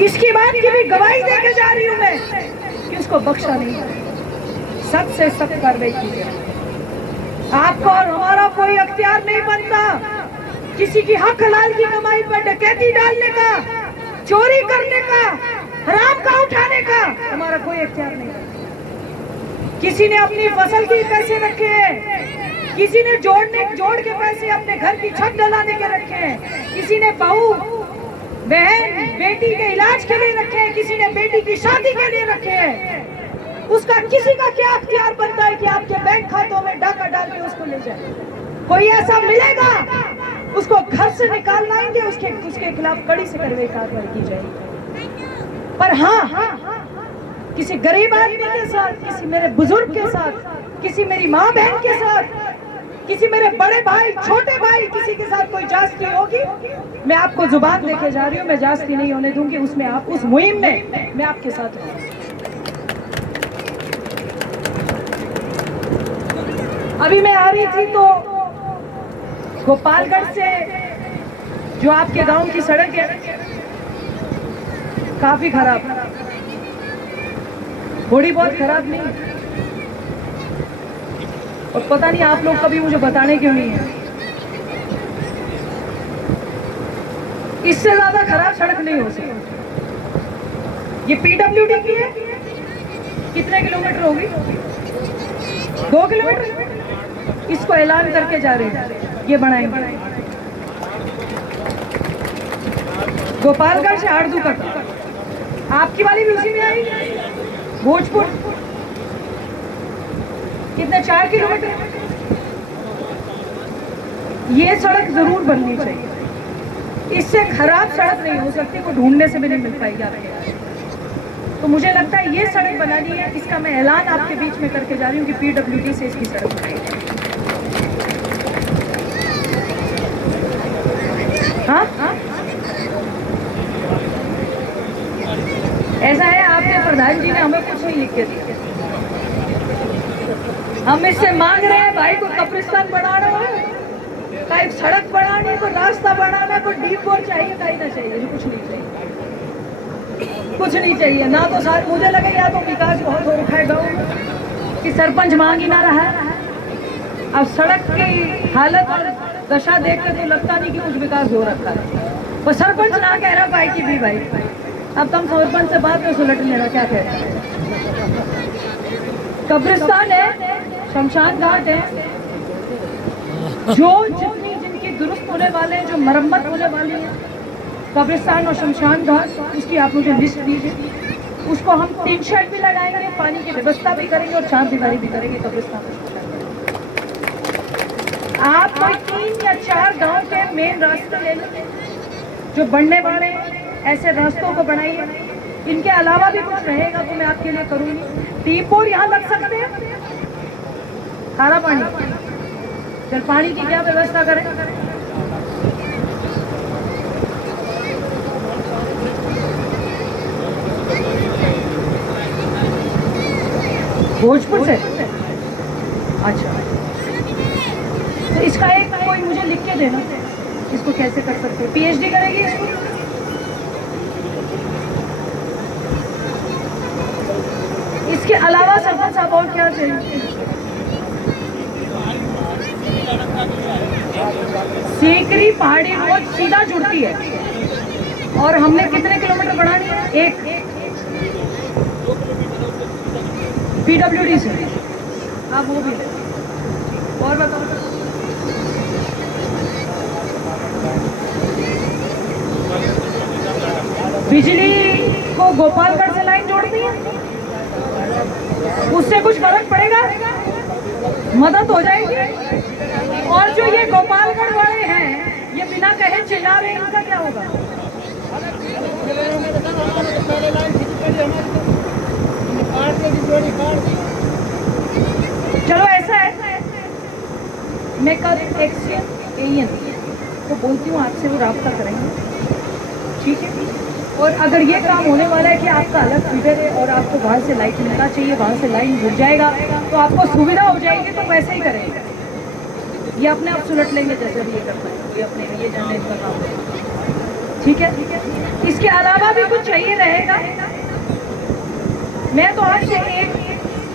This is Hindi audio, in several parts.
इसकी बात की भी गवाही देके जा रही हूं मैं कि उसको बख्शा नहीं, सख्त से सख्त कार्रवाई की जाए। आपको और हमारा कोई अख्तियार नहीं बनता किसी की हक हलाल की कमाई पर डकैती डालने का, चोरी करने का, हराम का उठाने का। हमारा कोई अख्तियार नहीं बनता। किसी ने अपनी फसल के पैसे रखे हैं, किसी ने जोड़ के पैसे अपने घर की छत ढलाने के रखे हैं, किसी ने बहू बहन बेटी के इलाज के लिए रखे हैं, किसी ने बेटी की शादी के लिए रखे हैं। उसका किसी का क्या अख्तियार बनता है कि आपके बैंक खातों में डाका डाल के उसको ले जाए? कोई ऐसा मिलेगा उसको घर से निकाल लाएंगे, उसके खिलाफ कड़ी से कार्रवाई की जाएगी। पर हाँ, किसी गरीब आदमी के साथ, किसी मेरे बुजुर्ग के साथ, किसी मेरी माँ बहन के साथ, किसी मेरे बड़े भाई छोटे भाई, किसी के साथ कोई जास्ती होगी, मैं आपको जुबान देके जा रही हूँ, मैं जास्ती नहीं होने दूंगी। उसमें आप उस मुहिम में मैं आपके साथ रहूंगी। अभी मैं आ रही थी तो गोपालगढ़ से जो आपके गांव की सड़क है काफी खराब, थोड़ी बहुत खराब नहीं, और पता नहीं आप लोग कभी मुझे बताने क्यों नहीं है। इससे ज्यादा खराब सड़क नहीं हो सकती। ये पीडब्ल्यूडी की है। कितने किलोमीटर होगी? 2 किलोमीटर। इसको ऐलान करके जा रहे हैं, ये बनाएंगे गोपालगढ़ से हार्दू तक। आपकी वाली भी उसी में आई, भोजपुर। कितने? 4 किलोमीटर। ये सड़क जरूर बननी चाहिए। इससे खराब सड़क नहीं हो सकती, वो ढूंढने से भी नहीं मिल पाएगी आपके। तो मुझे लगता है ये सड़क बनानी है, इसका मैं ऐलान आपके बीच में करके जा रही हूँ कि पीडब्ल्यूडी से इसकी सड़क बनाएगी। हाँ, ऐसा है, आपके प्रधान जी ने हमें कुछ नहीं लिख के दिया। हम इससे मांग रहे हैं भाई, को कब्रिस्तान बनाना है, कोई सड़क बनानी, कोई रास्ता बनाना, कोई डीप बोर चाहिए, कहीं ना चाहिए, कुछ नहीं चाहिए, कुछ नहीं चाहिए ना। तो साथ मुझे लगे या तो विकास बहुत हो रखा है गाँव कि सरपंच मांग ही ना रहा है। अब सड़क की हालत और दशा देख के तो लगता नहीं कि कुछ विकास हो रखा है। वो सरपंच ना कह रहा भाई की भी भाई, अब तुम सरपंच से बात में सुलट लेना क्या कह रहा है। कब्रिस्तान है, शमशान घाट है, जो जिनकी दुरुस्त होने वाले हैं, जो मरम्मत होने वाली है, कब्रिस्तान और शमशान घाट, उसकी आप मुझे लिस्ट दीजिए। उसको हम टीन शेड भी लगाएंगे, पानी की व्यवस्था भी करेंगे और चारदीवारी भी करेंगे कब्रिस्तान। आप कोई 3 या 4 गांव के मेन रास्ते ले लें जो बढ़ने वाले ऐसे रास्तों को बनाइए। इनके अलावा भी कुछ रहेगा तो मैं आपके लिए करूंगी। टीप बोर यहाँ लग सकते हैं, खारा पानी, फिर पानी की क्या व्यवस्था करें? भोजपुर से? अच्छा, तो इसका एक कोई मुझे लिख के देना, इसको कैसे कर सकते हैं? पीएचडी करेगी इसको? इसके अलावा सरपंच साहब और क्या चाहिए? सीकरी पहाड़ी रोड सीधा जुड़ती है, और हमने कितने किलोमीटर बढ़ानी है? 1 पीडब्ल्यूडी से। आप वो भी और बताओ। बिजली को गोपालगढ़ से लाइन जोड़नी है, उससे कुछ फर्क पड़ेगा, मदद हो जाएगी। और जो ये गोपालगढ़ वाले हैं, ये बिना कहे चिल्ला रहे हैं, इनका क्या होगा? चलो ऐसा है, मैं कल एक्सएन को बोलती हूँ, आपसे वो राब्ता करेंगे, ठीक है? और अगर ये काम होने वाला है कि आपका अलग फीडर है और आपको वहाँ से लाइट मिलना चाहिए, वहाँ से लाइन जुड़ जाएगा तो आपको सुविधा हो जाएगी, तो वैसे ही करेंगे। ये अपने आप सुलट लेंगे जैसे भी ये करना है, ये अपने लिए जाने का काम है, ठीक ठीक है, इसके अलावा भी कुछ चाहिए रहेगा। मैं तो आज से एक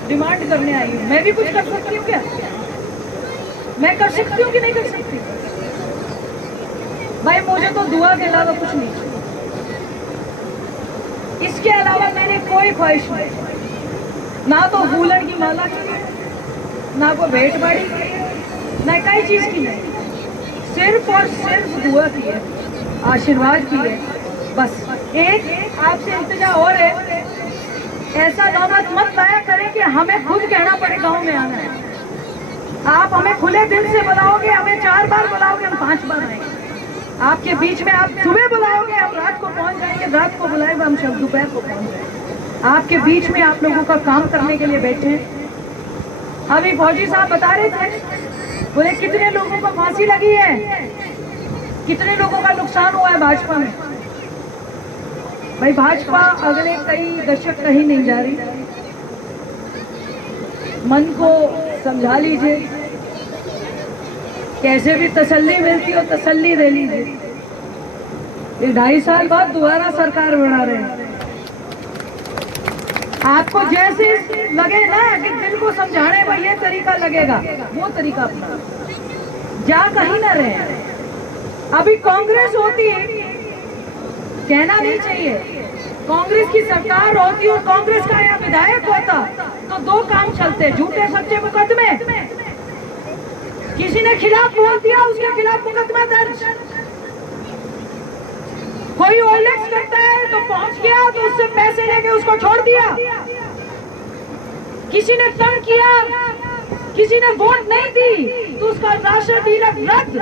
डिमांड करने आई हूँ। मैं भी कुछ कर सकती हूँ क्या? मैं कर सकती हूँ कि नहीं कर सकती? भाई मुझे तो दुआ के अलावा कुछ नहीं चाहिए। इसके अलावा मैंने कोई ख्वाहिश नहीं, ना तो फूलन की माला की है, ना कोई भेंट बाड़ी की है, ना कई चीज की नहीं, सिर्फ और सिर्फ दुआ की है, आशीर्वाद की है। बस एक आपसे इल्तिजा और है, ऐसा नौबत मत लाया करें कि हमें खुद कहना पड़े गांव में आना है। आप हमें खुले दिल से बुलाओगे, हमें 4 बार बुलाओगे, हम 5 बार आएंगे। आपके बीच में आप सुबह बुलाओगे, हम रात को पहुंच जाएंगे, रात को बुलाएंगे, हम शब दोपहर को पहुंच जाएंगे। आपके बीच में आप लोगों का काम करने के लिए बैठे हैं। अभी फौजी साहब बता रहे थे, बोले कितने लोगों को फांसी लगी है, कितने लोगों का नुकसान हुआ है भाजपा में। भाई भाजपा अगले कई दशक कहीं नहीं जा रही, मन को समझा लीजिए, कैसे भी तसल्ली मिलती हो तसल्ली दे लीजिए। ये 2.5 साल बाद दोबारा सरकार बना रहे हैं। आपको जैसे लगे ना कि दिल को समझाने में ये तरीका लगेगा, वो तरीका अपना, जा कहीं ना रहे। अभी कांग्रेस होती है, कहना नहीं चाहिए, कांग्रेस की सरकार होती और कांग्रेस का यहाँ विधायक होता तो 2 काम चलते, झूठे सच्चे मुकदमे, किसी ने खिलाफ बोल दिया उसके खिलाफ मुकदमा दर्ज, कोई ओलेक्स करता है तो पहुंच गया तो उससे पैसे लेके उसको छोड़ दिया, किसी ने तंग किया, किसी ने वोट नहीं दी तो उसका राशन डीलर रद्द,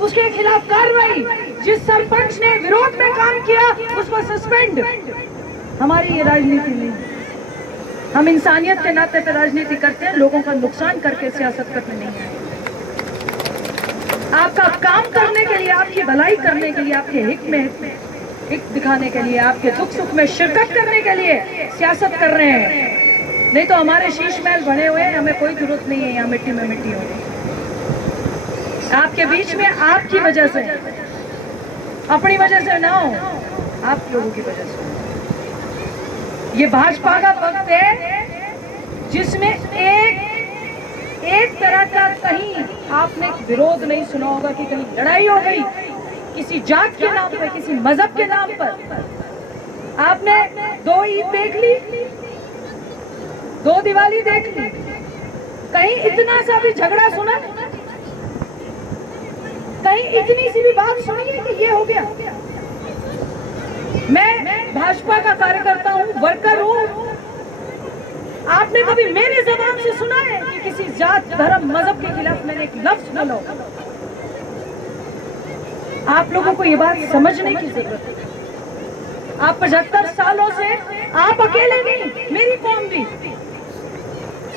उसके खिलाफ कार्रवाई, जिस सरपंच ने विरोध में काम किया उसको सस्पेंड। हमारी ये राजनीति नहीं, हम इंसानियत के नाते पे राजनीति करते हैं, लोगों का नुकसान करके सियासत करने नहीं है। आपका काम करने के लिए, आपकी भलाई करने के लिए, आपके हित में हित दिखाने के लिए, आपके दुख सुख में शिरकत करने के लिए सियासत कर रहे हैं। नहीं तो हमारे शीश महल बने हुए हैं, हमें कोई जरूरत नहीं है यहाँ मिट्टी में मिट्टी होने। आपके बीच में आपकी वजह से, अपनी वजह से ना हो, आप लोगों की वजह से। ये भाजपा का वक्त है जिसमें एक तरह का कहीं आपने विरोध नहीं सुना होगा कि कहीं लड़ाई हो गई किसी जात के नाम पर, किसी मजहब के नाम पर। आपने 2 ईद देख ली, 2 दिवाली देख ली, कहीं इतना सा भी झगड़ा सुना, कहीं इतनी सी भी बात सुनी है कि ये हो गया। मैं भाजपा का कार्यकर्ता हूँ, वर्कर हूँ। आपने कभी मेरे जबान से सुना है कि किसी जात धर्म मजहब के खिलाफ मैंने एक लफ्ज बोला? आप लोगों को ये बात समझने की जरूरत है। आप 75 सालों से, आप अकेले नहीं, मेरी कौम भी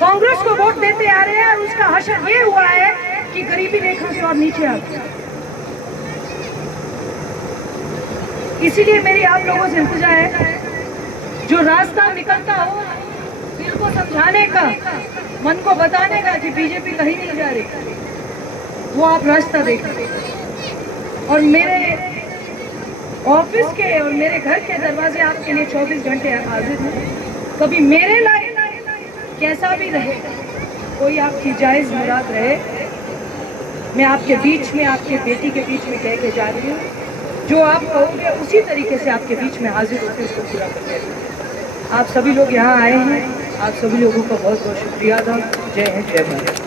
कांग्रेस को वोट देते आ रहे हैं और उसका हशर ये हुआ है कि गरीबी रेखा से और नीचे आ गया। इसीलिए मेरी आप लोगों से इल्तिजा है, जो रास्ता निकलता हो दिल को समझाने का, मन को बताने का कि बीजेपी कहीं नहीं जा रही, वो आप रास्ता देखें। और मेरे ऑफिस के और मेरे घर के दरवाजे आपके लिए 24 घंटे हाजिर हैं। कभी मेरे लायक कैसा भी रहे, कोई आपकी जायज मुराद रहे, मैं आपके बीच में, आपके बेटी के बीच में कह के जा रही हूँ, जो आप कहोगे उसी तरीके से आपके बीच में हाजिर होकर उसको पूरा करते हैं। आप सभी लोग यहाँ आए हैं, आप सभी लोगों का बहुत बहुत शुक्रिया था। जय हिंद, जय भारत।